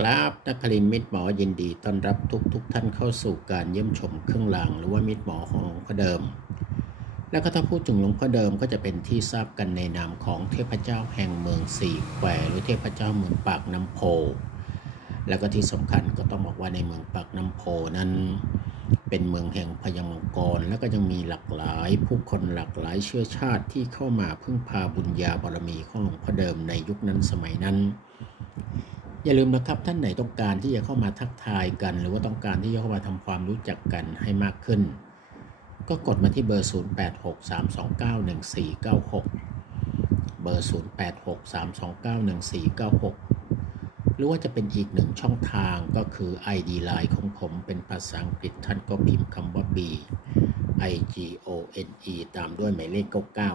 ครับนักคลินมิตรหมอยินดีต้อนรับทุกทุกท่านเข้าสู่การเยี่ยมชมเครื่องรางหรือว่ามิตรหมอของหลวงพ่อเดิม แล้วก็ถ้าพูดถึงหลวงพ่อเดิมก็จะเป็นที่ทราบกันในนามของเทพเจ้าแห่งเมืองสี่แควหรือเทพเจ้าเมืองปากน้ำโพ แล้วก็ที่สำคัญก็ต้องบอกว่าในเมืองปากน้ำโพนั้น เป็นเมืองแห่งพญามังกร แล้วก็ยังมีหลากหลายผู้คนหลากหลายเชื้อชาติที่เข้ามาพึ่งพาบุญญาบารมีของหลวงพ่อเดิมในยุคนั้นสมัยนั้น อย่าลืมนะครับท่านไหนต้องการที่จะเข้ามาทักทายกัน หรือว่าต้องการที่จะเข้ามาทำความรู้จักกันให้มากขึ้น ก็กดมาที่เบอร์ 0863291496 เบอร์ 0863291496 หรือว่าจะเป็นอีกหนึ่งช่องทางก็คือ ID Line ของผมเป็นภาษาอังกฤษท่านก็พิมพ์คำว่า B I G O N E ตามด้วยหมายเลข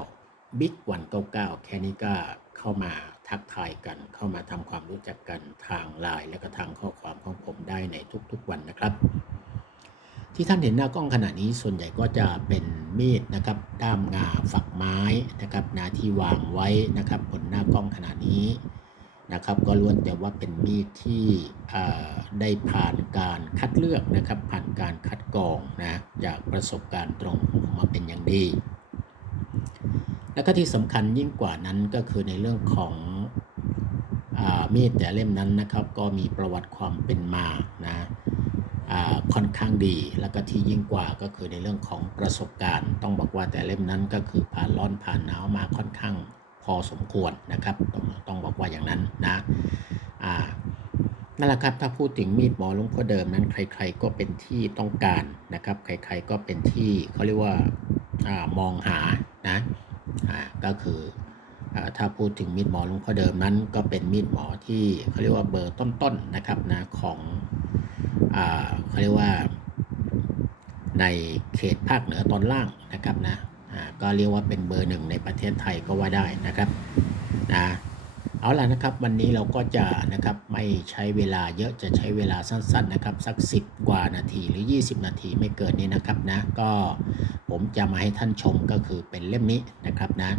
99 Big 199 แค่นี้ก็เข้ามา ทักทายกัน เข้ามาทำความรู้จักกันทางไลน์และก็ทางข้อความของผมได้ในทุกๆวันนะครับ ที่ท่านเห็นหน้ากล้องขณะนี้ส่วนใหญ่ก็จะเป็นมีดนะครับ ด้ามงาฝักไม้นะครับนาที่วางไว้นะครับบนหน้ากล้องขณะนี้นะครับก็ล้วนแต่ว่าเป็นมีดที่ได้ผ่านการคัดเลือกนะครับ ผ่านการคัดกรองนะจากประสบการณ์ตรงของผมาเป็นอย่างดี แล้วก็ที่สำคัญยิ่งกว่านั้นก็คือในเรื่องของ มีดแต่เล่มนั้นนะครับ ก็มีประวัติความเป็นมานะค่อนข้างดีแล้วก็ที่ยิ่งกว่าก็คือในเรื่องของประสบการณ์ ต้องบอกว่าแต่เล่มนั้นก็คือผ่านร้อนผ่านหนาวมาค่อนข้างพอสมควรนะครับ ต้องต้องบอกว่าอย่างนั้นนะอ่านั่นแหละครับถ้าพูดถึงมีดหมอหลวงพ่อเดิมนั้นใคร ๆ ก็เป็นที่ต้องการนะครับ ใคร ๆก็เป็นที่เขาเรียกว่าอามองหานะก็คือ ถ้าพูดถึงมีดหมอลุงพ่อเดิมนั้น ก็เป็นมีดหมอที่เขาเรียกว่าเบอร์ต้นๆนะครับนะของอ่าเขาเรียกว่าในเขตภาคเหนือตอนล่างนะครับนะก็เรียกว่าเป็นเบอร์หนึ่งในประเทศไทยก็ว่าได้นะครับนะ เอาล่ะนะครับ วันนี้เราก็จะนะครับไม่ใช้เวลาเยอะจะใช้เวลาสั้นๆนะครับ สัก 10 กว่านาทีหรือ 20 นาทีไม่เกินนี้นะครับนะก็ผมจะมาให้ท่านชมก็คือเป็นเล่มนี้นะครับนะ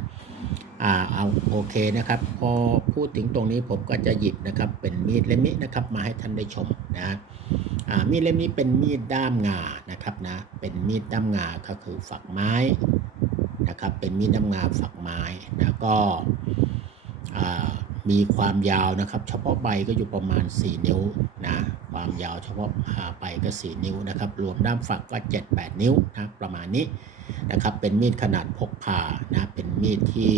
อ่าเอาโอเคนะครับ พอพูดถึงตรงนี้ผมก็จะหยิบนะครับเป็นมีดเล่มนี้นะครับมาให้ท่านได้ชมนะอ่ามีดเล่มนี้เป็นมีดด้ามงานะครับนะเป็นมีดด้ามงาก็คือฝักไม้นะครับเป็นมีดด้ามงาฝักไม้นะก็อ่า มีความยาวนะครับ เฉพาะใบก็อยู่ประมาณ 4 นิ้วนะความยาวเฉพาะอ่าใบก็ 4 นิ้วนะครับ รวมด้ามฝักก็ 7-8 นิ้วนะประมาณนี้นะครับ เป็นมีดขนาดพกพานะเป็นมีดที่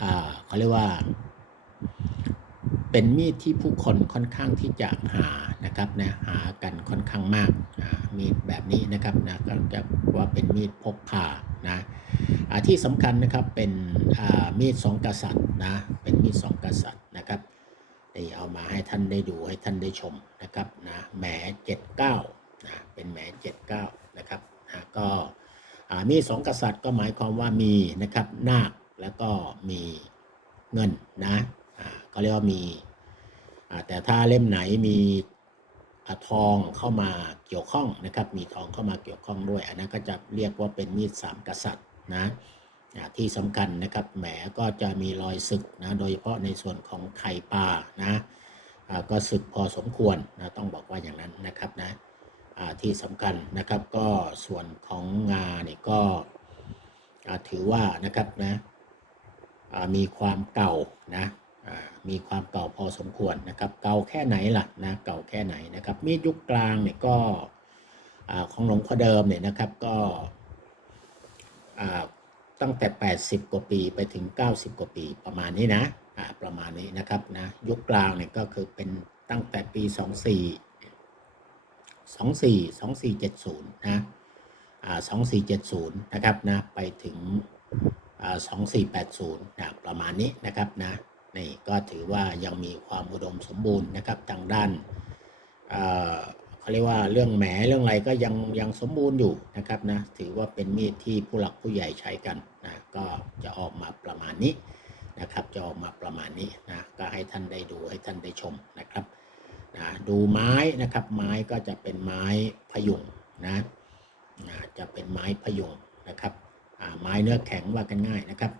อ่าเขาเรียกว่า เป็นมีดที่ผู้คนค่อนข้างที่จะหานะครับนะหากันค่อนข้างมากมีดแบบนี้นะครับนะก็จะว่าเป็นมีดพกพา นะที่สำคัญนะครับเป็นมีดสองกษัตริย์นะเป็นมีดสองกษัตริย์นะครับนี่เอามาให้ท่านได้ดูให้ท่านได้ชมนะครับนะแหมเจ็ดเก้านะเป็นแหมเจ็ดเก้านะครับนะก็มีดสองกษัตริย์ก็หมายความว่ามีนะครับนาคแล้วก็มีเงินนะเขาเรียกว่ามีแต่ถ้าเล่มไหนมี ทองเข้ามาเกี่ยวข้องนะครับ มีทองเข้ามาเกี่ยวข้องด้วย อันนั้นก็จะเรียกว่าเป็นมีดสามกษัตริย์นะที่สำคัญนะครับแหมก็จะมีรอยศึกนะ โดยเฉพาะในส่วนของไข่ปลานะก็ศึกพอสมควรนะต้องบอกว่าอย่างนั้นนะครับนะที่สำคัญนะครับก็ส่วนของงาเนี่ยก็ถือว่านะครับนะมีความเก่านะ มีความเก่าพอสมควรนะครับ เก่าแค่ไหนล่ะนะเก่าแค่ไหนนะครับ มีดยุคกลางเนี่ยก็ของหลวงพ่อเดิมเนี่ยนะครับก็ตั้งแต่ 80 กว่าปีไปถึง 90 กว่าปีประมาณนี้นะประมาณนี้นะครับนะยุคกลางเนี่ยก็คือเป็นตั้งแต่ปี 24 24 2470 นะอ่า2470 นะครับนะไปถึงอ่า2480นะประมาณนี้นะครับนะ นี่ก็ถือว่ายังมีความอุดมสมบูรณ์นะครับทางด้านเขาเรียกว่าเรื่องแหมเรื่องอะไรก็ยังยังสมบูรณ์อยู่นะครับนะถือว่าเป็นมีดที่ผู้หลักผู้ใหญ่ใช้กันนะก็จะออกมาประมาณนี้นะครับจะออกมาประมาณนี้นะก็ให้ท่านได้ดูให้ท่านได้ชมนะครับนะดูไม้นะครับไม้ก็จะเป็นไม้พยุงนะนะจะเป็นไม้พยุงนะครับไม้เนื้อแข็งว่ากันง่ายนะครับ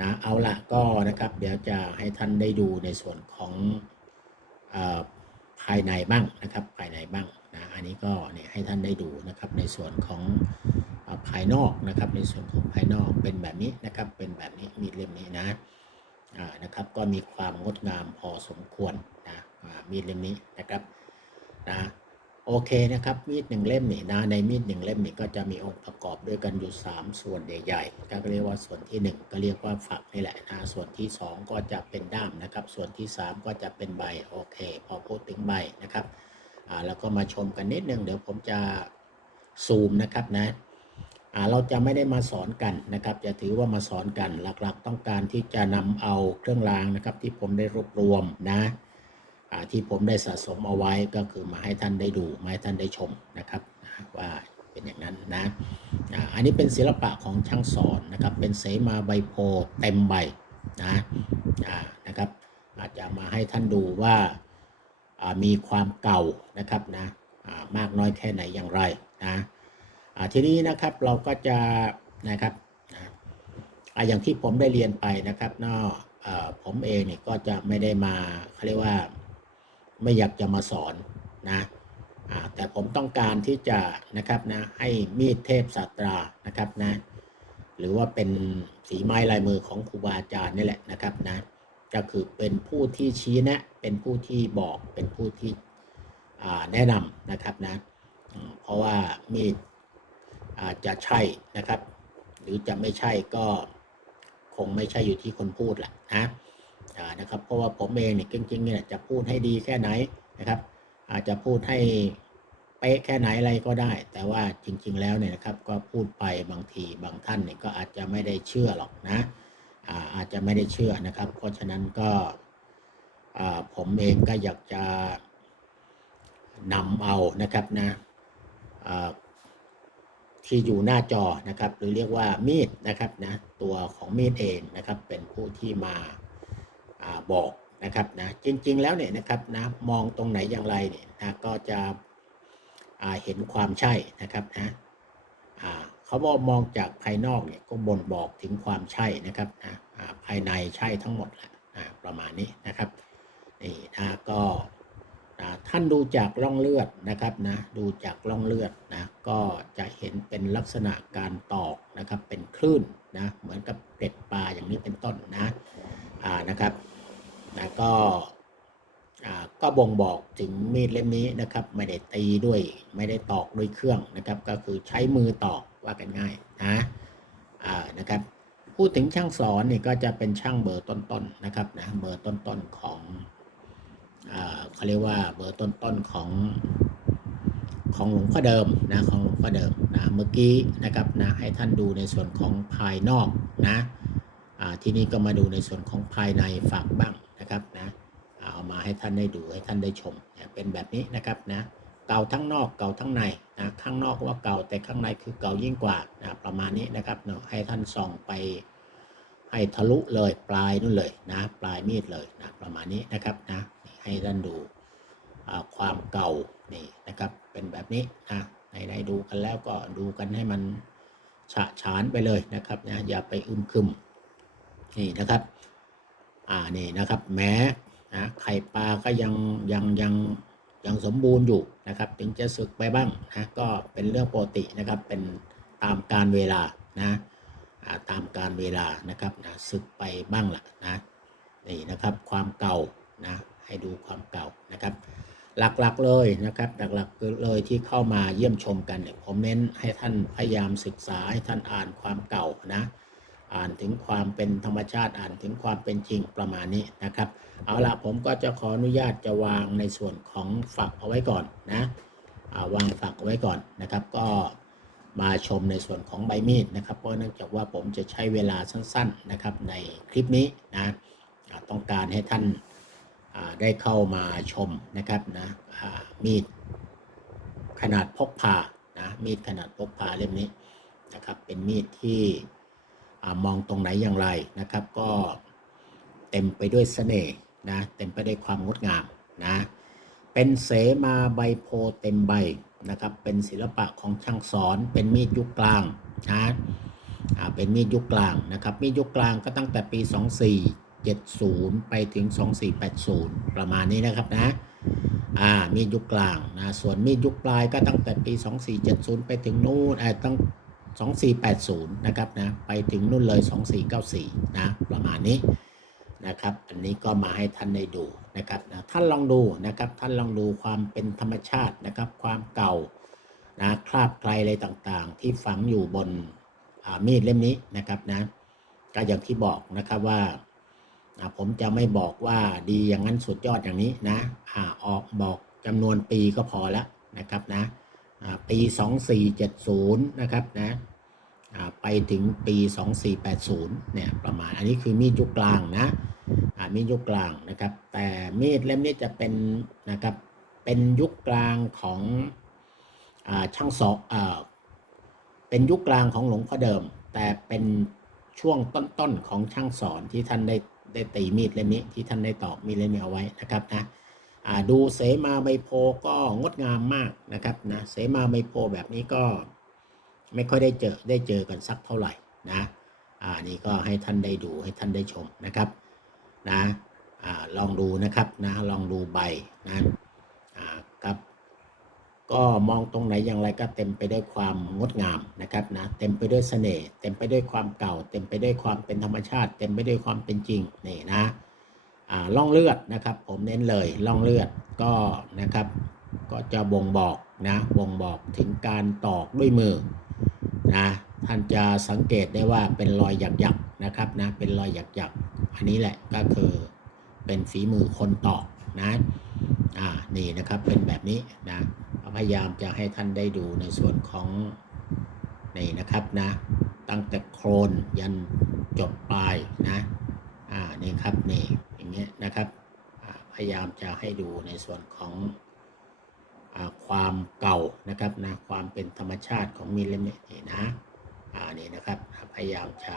นะเอาละก็นะครับ เดี๋ยวจะให้ท่านได้ดูในส่วนของอภายในบ้างนะครับ ภายในบ้างนะอันนี้ก็เนี่ยให้ท่านได้ดูนะครับ ในส่วนของอภายนอกนะครับ ในส่วนของภายนอกเป็นแบบนี้นะครับ เป็นแบบนี้มีเล่มนี้นะนะครับก็มีความงดงามพอสมควรนะมีดเล่มนี้นะครับนะ โอเคนะครับมีดหนึ่งเล่มนี่นะในมีดหนึ่งเล่มนี่ก็จะมีองค์ประกอบด้วยกันอยู่ 3 ส่วนใหญ่ๆก็เรียกว่าส่วนที่ 1 ก็เรียกว่าฝักนี่แหละนะส่วนที่ 2 ก็จะเป็นด้ามนะครับ ส่วนที่ 3 ก็จะเป็นใบโอเค พอพูดถึงใบนะครับอ่าแล้วก็มาชมกันนิดนึงเดี๋ยวผมจะซูมนะครับนะอ่าเราจะไม่ได้มาสอนกันนะครับจะถือว่ามาสอนกันหลักๆ ต้องการที่จะนำเอาเครื่องรางนะครับที่ผมได้รวบรวมนะ ที่ผมได้สะสมเอาไว้ก็คือมาให้ท่านได้ดูมาให้ท่านได้ชมนะครับว่าเป็นอย่างนั้นนะอันนี้เป็นศิลปะของช่างสอนนะครับเป็นเสมาใบโพเต็มใบนะนะครับอาจจะมาให้ท่านดูว่ามีความเก่านะครับนะมากน้อยแค่ไหนอย่างไรนะทีนี้นะครับเราก็จะนะครับอย่างที่ผมได้เรียนไปนะครับนอะเอ่อผมเองเนี่ยก็จะไม่ได้มาเขาเรียกว่า ไม่อยากจะมาสอนนะแต่ผมต้องการที่จะนะครับนะให้มีดเทพศาสตรานะครับนะหรือว่าเป็นฝีไม้ลายมือของครูบาอาจารย์นี่แหละนะครับนะก็คือเป็นผู้ที่ชี้แนะ เป็นผู้ที่บอกเป็นผู้ที่แนะนำนะครับนะเพราะว่ามีดอาจจะใช่นะครับ หรือจะไม่ใช่ก็คงไม่ใช่อยู่ที่คนพูดแหละนะ อ่านะครับ เพราะว่าผมเองเนี่ยจริงๆเนี่ยจะพูดให้ดีแค่ไหนนะครับ อาจจะพูดให้เป๊ะแค่ไหนอะไรก็ได้ แต่ว่าจริง ๆ แล้วเนี่ยนะครับก็พูดไปบางทีบางท่านเนี่ยก็อาจจะไม่ได้เชื่อหรอกนะอาอาจจะไม่ได้เชื่อนะครับ เพราะฉะนั้นก็ผมเองก็อยากจะนำเอานะครับนะที่อยู่หน้าจอนะครับ หรือเรียกว่ามีดนะครับนะตัวของมีดเองนะครับเป็นผู้ที่มาา บอกนะครับนะจริง ๆ แล้วเนี่ยนะครับนะมองตรงไหนอย่างไรเนี่ยนะก็จะเห็นความใช่นะครับนะเขาบอกมองจากภายนอกเนี่ยก็บ่นบอกถึงความใช่นะครับนะาภายในใช่ทั้งหมดแหละนะประมาณนี้นะครับนี่นะก็นะท่านดูจากร่องเลือดนะครับนะดูจากร่องเลือดนะก็จะเห็นเป็นลักษณะการตอกนะครับเป็นคลื่นนะเหมือนกับเกล็ดปลาอย่างนี้เป็นต้นนะอ่านะครับ นะก็ก็บ่งบอกถึงมีดเล่มนี้นะครับ ไม่ได้ตีด้วยไม่ได้ตอกด้วยเครื่องนะครับ ก็คือใช้มือตอกว่ากันง่ายนะนะครับพูดถึงช่างสอนนี่ก็จะเป็นช่างเบอร์ต้นๆนะครับนะเบอร์ต้นๆของเขาเรียกว่าเบอร์ต้นๆของของหลวงพ่อเดิมนะของหลวงพ่อเดิมนะเมื่อกี้นะครับนะให้ท่านดูในส่วนของภายนอกนะทีนี้ก็มาดูในส่วนของภายในฝักบ้างนะครับนะเอา มาให้ท่านได้ดูให้ท่านได้ชมนะเป็นแบบนี้นะครับนะเก่าทั้งนอกเก่าทั้งในนะข้างนอกว่าเก่าแต่ข้างในคือเก่ายิ่งกว่านะประมาณนี้นะครับเนาะให้ท่านส่องไปให้ทะลุเลยปลายนู่นเลยนะปลายมีดเลยนะประมาณนี้นะครับนะให้ท่านดูความเก่านี่นะครับเป็นแบบนี้นะในในดูกันแล้วก็ดูกันให้มันฉะฉานไปเลยนะครับนะอย่าไปอึมครึมนี่นะครับอ่านี่นะครับแม้ นะไข่ปลาก็ยังยังยังยังสมบูรณ์อยู่นะครับ ถึงจะสึกไปบ้างนะก็เป็นเรื่องปกตินะครับเป็นตามการเวลานะตามการเวลานะครับนะสึกไปบ้างละนะนี่นะครับความเก่านะให้ดูความเก่านะครับ หลักๆเลยนะครับ หลักๆเลยที่เข้ามาเยี่ยมชมกันเนี่ยผมเน้นให้ท่านพยายามศึกษาให้ท่านอ่านความเก่านะ อ่านถึงความเป็นธรรมชาติอ่านถึงความเป็นจริงประมาณนี้นะครับ เอาละผมก็จะขออนุญาตจะวางในส่วนของฝักเอาไว้ก่อนนะาวางฝักเอาไว้ก่อนนะครับ ก็มาชมในส่วนของใบมีดนะครับ เพราะเนื่องจากว่าผมจะใช้เวลาสั้น ๆนะครับในคลิปนี้นะต้องการให้ท่านาได้เข้ามาชมนะครับนะมีดขนาดพกพานะมีดขนาดพกพาเล่มนี้นะครับเป็นมีดที่ มองตรงไหนอย่างไรนะครับ ก็เต็มไปด้วยเสน่ห์นะเต็มไปด้วยความงดงามนะเป็นเสมาใบโพเต็มใบนะครับ เป็นศิลปะของช่างสอน เป็นมีดยุคกลางนะเป็นมีดยุคกลางนะครับมีดยุคกลางก็ตั้งแต่ปี 2470 ไปถึง 2480 ประมาณนี้นะครับนะอ่ามีดยุคกลางนะส่วนมีดยุคปลายก็ตั้งแต่ปี 2470 ไปถึงนู่นเออตั้ง 2480 นะครับนะไปถึงนู่นเลย 2494 นะประมาณนี้นะครับอันนี้ก็มาให้ท่านได้ดูนะครับนะท่านลองดูนะครับท่านลองดูความเป็นธรรมชาตินะครับความเก่านะคราบไกลอะไรต่างๆ ที่ฝังอยู่บนมีดเล่มนี้นะครับนะก็อย่างที่บอกนะครับว่าผมจะไม่บอกว่าดีอย่างนั้นสุดยอดอย่างนี้นะออกบอกจำนวนปีก็พอแล้วนะครับนะ ปี2470นะครับนะไปถึงปี 2480เนี่ยประมาณอันนี้คือมีดยุคกลางนะอ่ามีดยุคกลางนะครับ แต่มีดเล่มนี้จะเป็นนะครับเป็นยุคกลางของอ่าช่างสอกอ่าเป็นยุคกลางของหลวงพ่อเดิม แต่เป็นช่วงต้นๆของช่างสอนที่ท่านได้ได้ตีมีดเล่มนี้ที่ท่านได้ตอกมีดเล่มนี้เอาไว้นะครับนะ ดูเสมาใบโพก็งดงามมากนะครับนะเสมาใบโพแบบนี้ก็ไม่ค่อยได้เจอได้เจอกันสักเท่าไหร่นะอ่านี่ก็ให้ท่านได้ดูให้ท่านได้ชมนะครับนะอ่าลองดูนะครับนะลองดูใบนะอ่าครับก็มองตรงไหนอย่างไรก็เต็มไปด้วยความงดงามนะครับนะเต็มไปด้วยเสน่ห์เต็มไปด้วยความเก่า เต็มไปด้วยความเป็นธรรมชาติ เต็มไปด้วยความเป็นจริงนี่นะ ล่องเลือดนะครับ ผมเน้นเลยล่องเลือดก็นะครับ ก็จะบ่งบอกนะบ่งบอกถึงการตอกด้วยมือนะท่านจะสังเกตได้ว่าเป็นรอยหยักๆนะครับนะเป็นรอยหยักๆอันนี้แหละก็คือเป็นฝีมือคนตอกนะอ่านี่นะครับเป็นแบบนี้นะพยายามจะให้ท่านได้ดูในส่วนของนี่นะครับนะตั้งแต่โครนยันจบปลายนะอ่านี่ครับนี่ อย่างเงี้นะครับพยายามจะให้ดูในส่วนของอความเก่านะครับนะความเป็นธรรมชาติของมีดเล่มนี้นี่นะอ่านี่นะครับพยายามจะ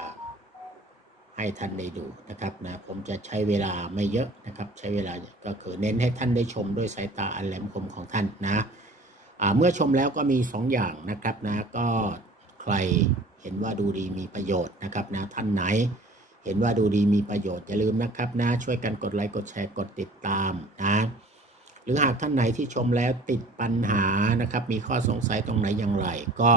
ให้ท่านได้ดูนะครับนะผมจะใช้เวลาไม่เยอะนะครับใช้เวลาก็คือเน้นให้ท่านได้ชมด้วยสายตาอันแหลมคมของท่านนะเมื่อชมแล้วก็มี 2 อย่างนะครับนะก็ใครเห็นว่าดูดีมีประโยชน์นะครับนะท่านไหน เห็นว่าดูดีมีประโยชน์อย่าลืมนะครับนะ ช่วยกันกดไลค์กดแชร์กดติดตามนะหรือหากท่านไหนที่ชมแล้วติดปัญหานะครับ มีข้อสงสัยตรงไหนอย่างไร ก็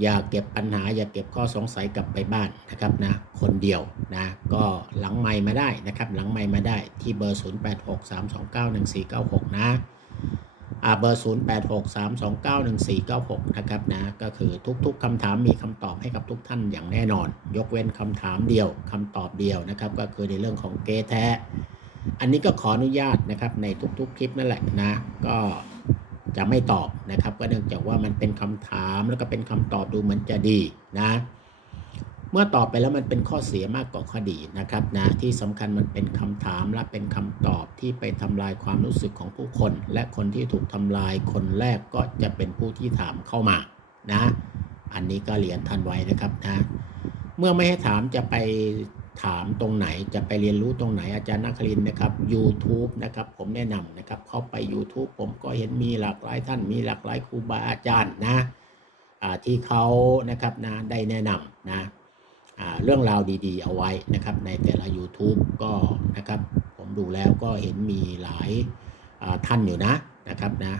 อย่าเก็บปัญหา อย่าเก็บข้อสงสัยกลับไปบ้านนะครับนะคนเดียวนะก็หลังไมค์มาได้นะครับ หลังไมค์มาได้ที่เบอร์ 0863291496 นะอ่า เบอร์ 0 8 6 3 2 9 1 4 9 6 นะครับนะก็คือทุกๆคำถามมีคำตอบให้กับทุกท่านอย่างแน่นอน ยกเว้นคำถามเดียวคำตอบเดียวนะครับ ก็คือในเรื่องของเกแท้ อันนี้ก็ขออนุญาตนะครับในทุกๆคลิปนั่นแหละนะก็จะไม่ตอบนะครับ ก็เนื่องจากว่ามันเป็นคำถามแล้วก็เป็นคำตอบดูเหมือนจะดีนะ เมื่อตอบไปแล้วมันเป็นข้อเสียมากกว่าข้อดีนะครับนะที่สำคัญมันเป็นคำถามและเป็นคำตอบที่ไปทำลายความรู้สึกของผู้คน และคนที่ถูกทำลายคนแรกก็จะเป็นผู้ที่ถามเข้ามานะอันนี้ก็เรียนทันไว้นะครับนะเมื่อไม่ให้ถามจะไปถามตรงไหนจะไปเรียนรู้ตรงไหนอาจารย์นักครินนะครับ YouTube นะครับผมแนะนำนะครับเข้าไป YouTube ผมก็เห็นมีหลากหลายท่านมีหลากหลายครูบาอาจารย์นะที่เขานะครับนะได้แนะนำนะ เรื่องราวดีๆ เอาไว้นะครับ ในแต่ละ YouTube ก็นะครับผมดูแล้วก็เห็นมีหลายท่านอยู่นะนะครับนะ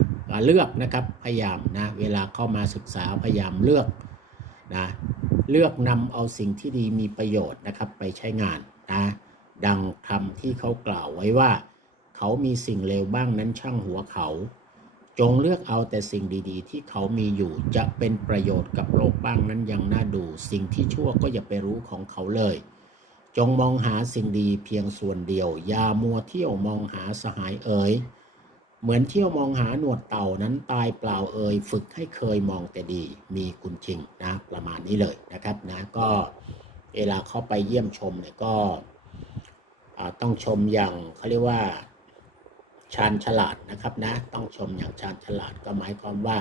เลือกนะครับพยายามนะเวลาเข้ามาศึกษาพยายามเลือกนะเลือกนำเอาสิ่งที่ดีมีประโยชน์นะครับไปใช้งานนะดังคำที่เขากล่าวไว้ว่า เขามีสิ่งเลวบ้างนั้นช่างหัวเขา จงเลือกเอาแต่สิ่งดีๆ ที่เขามีอยู่จะเป็นประโยชน์กับโลกบ้างนั้นยังน่าดู สิ่งที่ชั่วก็อย่าไปรู้ของเขาเลย จงมองหาสิ่งดีเพียงส่วนเดียว อย่ามัวเที่ยวมองหาสหายเอ๋ยเหมือนเที่ยวมองหาหนวดเต่านั้นตายเปล่าเอ่ยฝึกให้เคยมองแต่ดี มีคุณจริงนะประมาณนี้เลยนะครับนะก็เวลาเข้าไปเยี่ยมชมเนี่ยก็ต้องชมอย่างเขาเรียกว่า ชาญฉลาดนะครับนะต้องชมอย่างชาญฉลาดก็หมายความว่า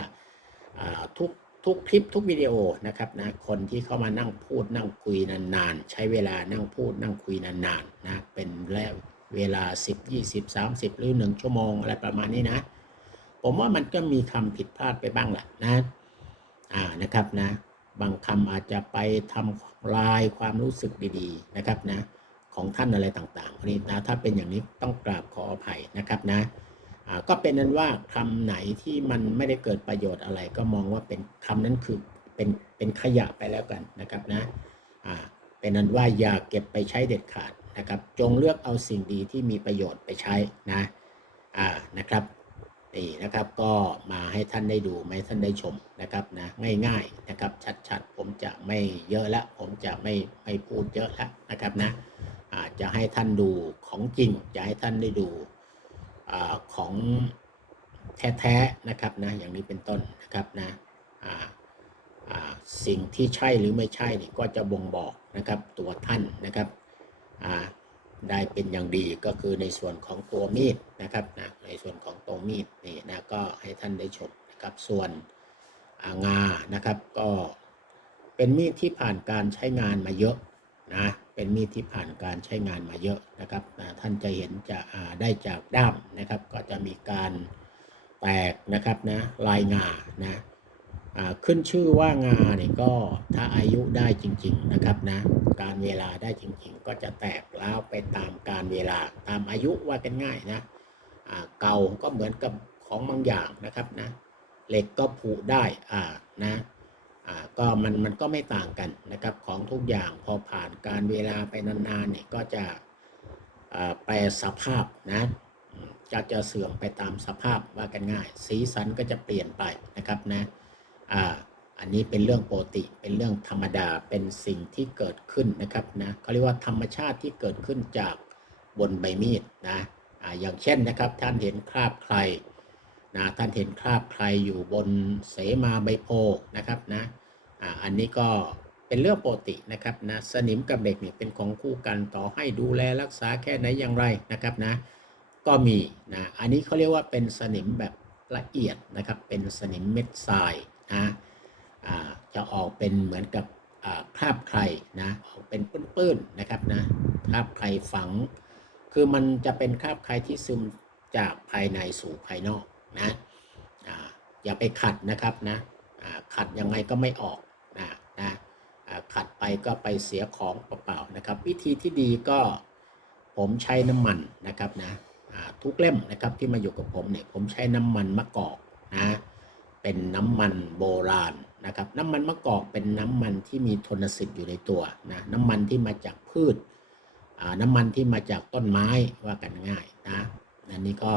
ทุกทุกคลิปทุกวิดีโอนะครับนะคนที่เข้ามานั่งพูดนั่งคุยนานๆ ใช้เวลานั่งพูดนั่งคุยนานๆนะเป็นแล้วเวลา 10 20 30 หรือ 1 ชั่วโมงอะไรประมาณนี้นะ ผมว่ามันก็มีคำผิดพลาดไปบ้างแหละนะอ่านะครับนะบางคำอาจจะไปทำลายความรู้สึกดีๆนะครับนะ ของท่านอะไรต่างๆพวกนี้นะถ้าเป็นอย่างนี้ต้องกราบขออภัยนะครับนะก็เป็นนั้นว่าคำไหนที่มันไม่ได้เกิดประโยชน์อะไร ก็มองว่าเป็นคำนั้นคือเป็นเป็นขยะไปแล้วกันนะครับนะเป็นนั้นว่าอย่าเก็บไปใช้เด็ดขาดนะครับ จงเลือกเอาสิ่งดีที่มีประโยชน์ไปใช้นะอ่านะครับนี่นะครับก็มาให้ท่านได้ดูให้ท่านได้ชมนะครับนะง่ายๆนะครับชัดๆ ผมจะไม่เยอะละผมจะไม่ไม่พูดเยอะละนะครับนะ จะให้ท่านดูของจริง จะให้ท่านได้ดูอของแท้ๆนะครับนะอย่างนี้เป็นต้นนะครับนะสิ่งที่ใช่หรือไม่ใช่นี่ก็จะบ่งบอกนะครับตัวท่านนะครับได้เป็นอย่างดีก็คือในส่วนของตัวมีดนะครับนะในส่วนของตัวมีดนี่นะก็ให้ท่านได้ชมนะครับส่วนางานะครับก็เป็นมีดที่ผ่านการใช้งานมาเยอะ นะเป็นมีดที่ผ่านการใช้งานมาเยอะนะครับนะท่านจะเห็นจะได้จากด้ามนะครับ ก็จะมีการแตกนะครับนะลายงานะขึ้นชื่อว่างาเนี่ยก็ถ้าอายุได้จริง ๆนะครับนะการเวลาได้จริง ๆ ก็จะแตกแล้วไปตามการเวลาตามอายุว่ากันง่ายนะเก่าก็เหมือนกับของบางอย่างนะครับนะเหล็กก็ผุได้อ่านะ ก็มันมันก็ไม่ต่างกันนะครับของทุกอย่างพอผ่านการเวลาไปนานๆเนี่ยก็จะแปรสภาพนะจะจะเสื่อมไปตามสภาพว่ากันง่าย สีสันก็จะเปลี่ยนไปนะครับนะอ่าอันนี้เป็นเรื่องปกติเป็นเรื่องธรรมดาเป็นสิ่งที่เกิดขึ้นนะครับนะเขาเรียกว่าธรรมชาติที่เกิดขึ้นจากบนใบมีดนะอ่าอย่างเช่นนะครับท่านเห็นคราบใคร นะท่านเห็นคราบใครอยู่บนเสมาใบโพนะครับนะอันนี้ก็เป็นเรื่องปกตินะครับนะสนิมกับเด็กเนี่ยเป็นของคู่กันต่อให้ดูแลรักษาแค่ไหนอย่างไรนะครับนะก็มีนะอันนี้เขาเรียกว่าเป็นสนิมแบบละเอียดนะครับเป็นสนิมเม็ดทรายนะจะออกเป็นเหมือนกับคราบใครนะออกเป็นปื้นๆนะครับนะคราบใครฝัง คือมันจะเป็นคราบใครที่ซึมจากภายในสู่ภายนอก นะอย่าไปขัดนะครับนะขัดยังไงก็ไม่ออกนะนะขัดไปก็ไปเสียของเปล่าๆนะครับ วิธีที่ดีก็ผมใช้น้ำมันนะครับนะทุกเล่มนะครับที่มาอยู่กับผมเนี่ยผมใช้น้ำมันมะกอกนะเป็นน้ำมันโบราณนะครับน้ำมันมะกอกเป็นน้ำมันที่มีทนสิทธิ์อยู่ในตัวนะน้ำมันที่มาจากพืชน้ำมันที่มาจากต้นไม้ว่ากันง่ายนะอันนี้ก็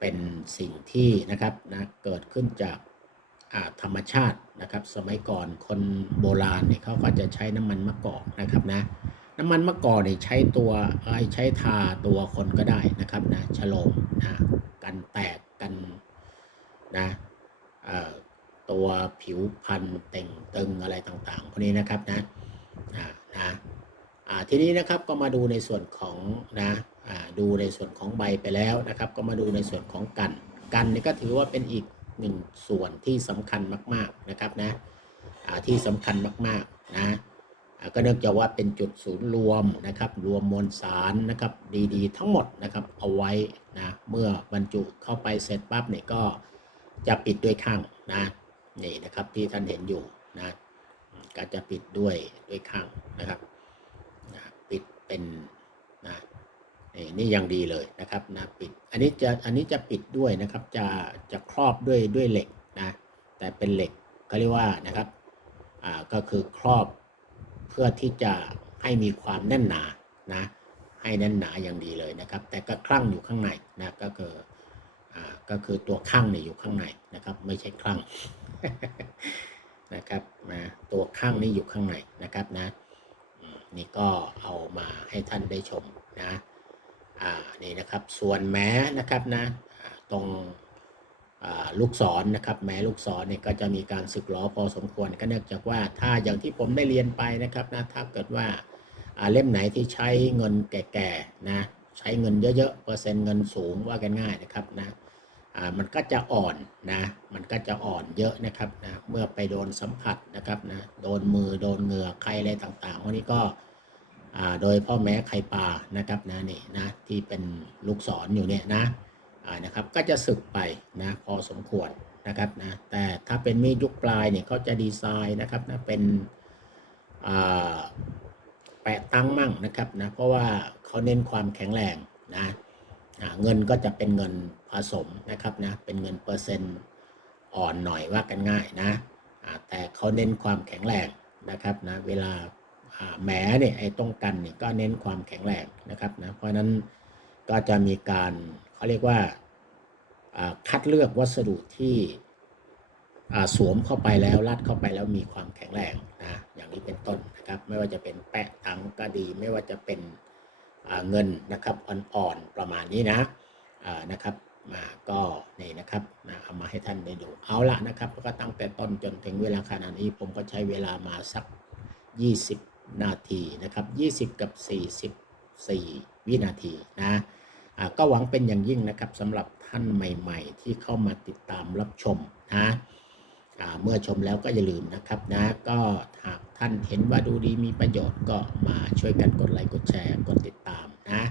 เป็นสิ่งที่นะครับนะเกิดขึ้นจากธรรมชาตินะครับ สมัยก่อนคนโบราณเนี่ยเขาก็จะใช้น้ำมันมะกอกนะครับนะน้ำมันมะกอกเนี่ยใช้ตัวไอใช้ทาตัวคนก็ได้นะครับนะฉโลมนะกันแตกกันนะตัวผิวพันเต่งตึงอะไรต่างๆพวกนี้นะครับนะนะทีนี้นะครับก็มาดูในส่วนของนะ ดูในส่วนของใบไปแล้วนะครับ ก็มาดูในส่วนของกัน กันนี่ก็ถือว่าเป็นอีกหนึ่งส่วนที่สำคัญมาก ๆนะครับนะที่สำคัญมากๆนะก็เนื่องจากว่าเป็นจุดศูนย์รวมนะครับ รวมมวลสารนะครับดีๆ ทั้งหมดนะครับเอาไว้นะเมื่อบรรจุเข้าไปเสร็จปั๊บเนี่ยก็จะปิดด้วยข้างนะนี่นะครับที่ท่านเห็นอยู่นะก็จะปิดด้วยด้วยข้างนะครับนะปิดเป็น นี่ยังดีเลยนะครับนะปิด อันนี้จะอันนี้จะปิดด้วยนะครับ จะจะครอบด้วยด้วยเหล็กนะแต่เป็นเหล็กเขาเรียกว่านะครับอ่าก็คือครอบเพื่อที่จะให้มีความแน่นหนานะให้แน่นหนาอย่างดีเลยนะครับ แต่ก็คลั่งอยู่ข้างในนะก็คืออ่าก็คือตัวข้างเนี่ยอยู่ข้างในนะครับ ไม่ใช่คลั่งนะครับนะตัวข้างนี่อยู่ข้างในนะครับนะนี่ก็เอามาให้ท่านได้ชมนะ อ่านี่นะครับส่วนแม้นะครับนะตรงอ่าลูกศรนะครับแม้ลูกศรเนี่ยก็จะมีการสึกหรอพอสมควรก็เนื่องจากว่าถ้าอย่างที่ผมได้เรียนไปนะครับนะถ้าเกิดว่าเล่มไหนที่ใช้เงินแก่ๆนะใช้เงินเยอะๆเปอร์เซ็นต์เงินสูงว่ากันง่ายนะครับนะมันก็จะอ่อนนะมันก็จะอ่อนเยอะนะครับนะเมื่อไปโดนสัมผัสนะครับนะโดนมือโดนเหงื่อใครอะไรต่างๆพวกนี้ก็ โดยพ่อแม้ไข่ปลานะครับนะนี่นะที่เป็นลูกศรออยู่เนี่ยนะนะครับก็จะสึกไปนะพอสมควรนะครับนะแต่ถ้าเป็นมีดยุคปลายเนี่ยเขาจะดีไซน์นะครับนะเป็นอ่าไปะตั้งมั่งนะครับนะเพราะว่าเขาเน้นความแข็งแรงนะเงินก็จะเป็นเงินผสมนะครับนะเป็นเงินเปอร์เซ็นต์อ่อนหน่อยว่ากันง่ายนะแต่เขาเน้นความแข็งแรงนะครับนะเวลา แหมเนี่ยไอ้ตรงกันเนี่ยก็เน้นความแข็งแรงนะครับนะเพราะนั้นก็จะมีการเขาเรียกว่าคัดเลือกวัสดุที่สวมเข้าไปแล้วรัดเข้าไปแล้วมีความแข็งแรงนะอย่างนี้เป็นต้นนะครับไม่ว่าจะเป็นแปะตังก็ดี ไม่ว่าจะเป็นเงินนะครับอ่อนๆประมาณนี้นะนะครับมาก็นี่นะครับนะเอามาให้ท่านได้ดูเอาละนะครับ ก็ตั้งแต่ต้นจนถึงเวลาขณะนี้ผมก็ใช้เวลามาสัก 20 นาทีนะครับ 20 กับ 44 วินาทีนะก็หวังเป็นอย่างยิ่งนะครับสำหรับท่านใหม่ ๆ ที่เข้ามาติดตามรับชมนะเมื่อชมแล้วก็อย่าลืมนะครับนะก็หากท่านเห็นว่าดูดีมีประโยชน์ก็มาช่วยกันกดไลค์กดแชร์กดติดตามนะ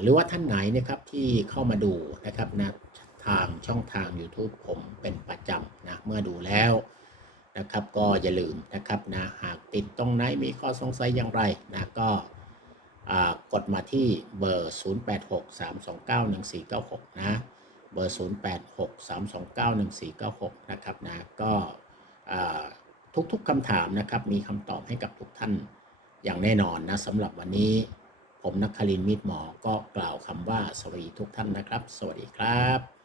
หรือว่าท่านไหนนะครับที่เข้ามาดูนะครับนะทางช่องทาง YouTube ผมเป็นประจำนะเมื่อดูแล้ว นะครับ ก็อย่าลืมนะครับนะหากติดตรงไหนมีข้อสงสัยอย่างไรนะก็กดมาที่เบอร์ 0863291496 นะ เบอร์ 0863291496 นะครับนะก็ทุกๆคำถามนะครับมีคำตอบให้กับทุกท่านอย่างแน่นอนนะสำหรับวันนี้ผมนักคลินมิตรหมอก็กล่าวคำว่าสวัสดีทุกท่านนะครับ สวัสดีครับ